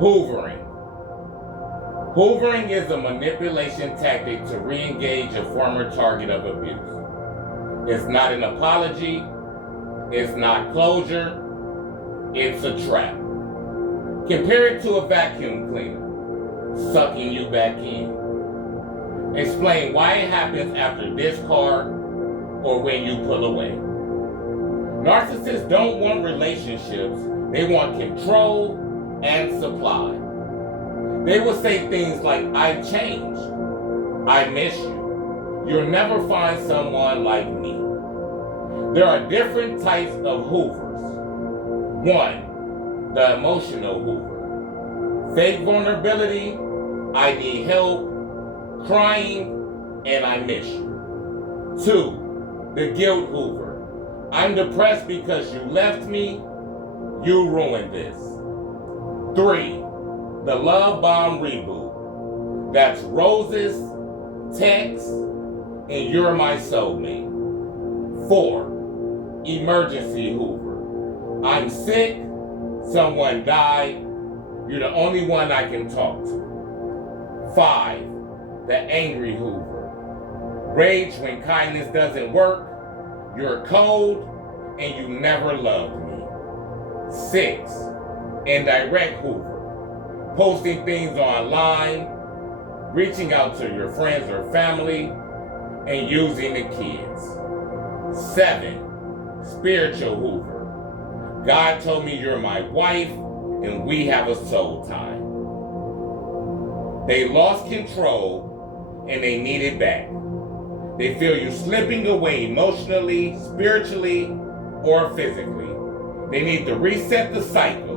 Hoovering. Hoovering is a manipulation tactic to re-engage a former target of abuse. It's not an apology. It's not closure. It's a trap. Compare it to a vacuum cleaner, sucking you back in. Explain why it happens after discard or when you pull away. Narcissists don't want relationships. They want control and supply. They will say things like, I've changed. I miss you. You'll never find someone like me. There are different types of hoovers. 1, the emotional hoover. Fake vulnerability, I need help, crying, and I miss you. 2, the guilt hoover. I'm depressed because you left me. You ruined this. 3, the love bomb reboot. That's roses, texts, and you're my soulmate. 4, emergency hoover. I'm sick, someone died, you're the only one I can talk to. 5, the angry hoover. Rage when kindness doesn't work, you're cold, and you never loved me. 6, indirect hoover. Posting things online, reaching out to your friends or family, and using the kids. 7, spiritual hoover. God told me you're my wife, and we have a soul tie. They lost control, and they need it back. They feel you slipping away emotionally, spiritually, or physically. They need to reset the cycle.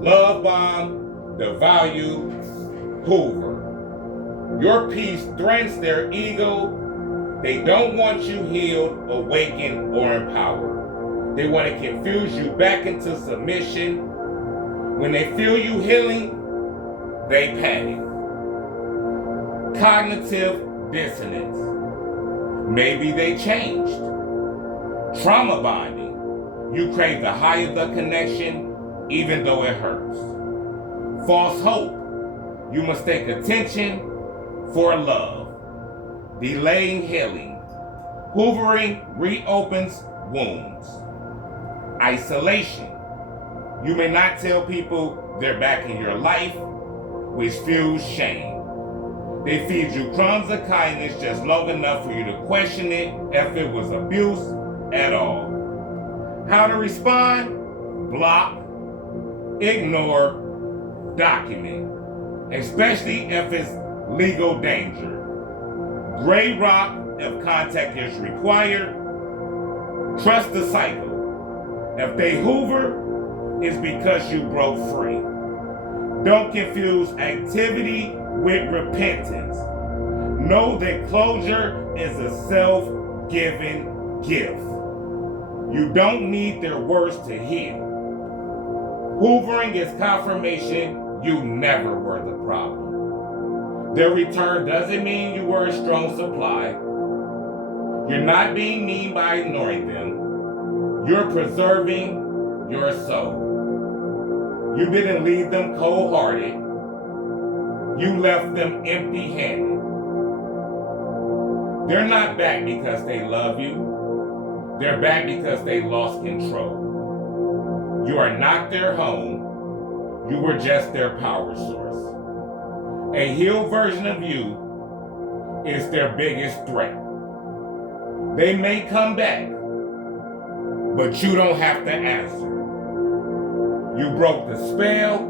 Love bomb, the value hoover. Your peace threatens their ego. They don't want you healed, awakened, or empowered. They want to confuse you back into submission. When they feel you healing, they panic. Cognitive dissonance. Maybe they changed. Trauma bonding. You crave the high of the connection, even though it hurts. False hope. You mistake attention for love. Delaying healing. Hoovering reopens wounds. Isolation. You may not tell people they're back in your life, which fuels shame. They feed you crumbs of kindness just long enough for you to question it if it was abuse at all. How to respond? Block, ignore, document, especially if it's legal danger. Gray rock if contact is required. Trust the cycle. If they hoover, it's because you broke free. Don't confuse activity with repentance. Know that closure is a self-given gift. You don't need their words to heal. Hoovering is confirmation you never were the problem. Their return doesn't mean you were a strong supply. You're not being mean by ignoring them. You're preserving your soul. You didn't leave them cold-hearted. You left them empty-handed. They're not back because they love you. They're back because they lost control. You are not their home. You were just their power source. A healed version of you is their biggest threat. They may come back, but you don't have to answer. You broke the spell.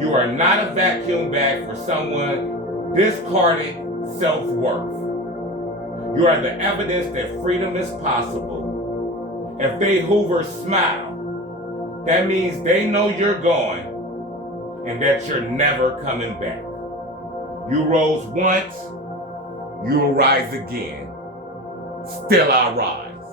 You are not a vacuum bag for someone discarded self-worth. You are the evidence that freedom is possible. If they hoover smile, that means they know you're gone and that you're never coming back. You rose once, you will rise again. Still I rise.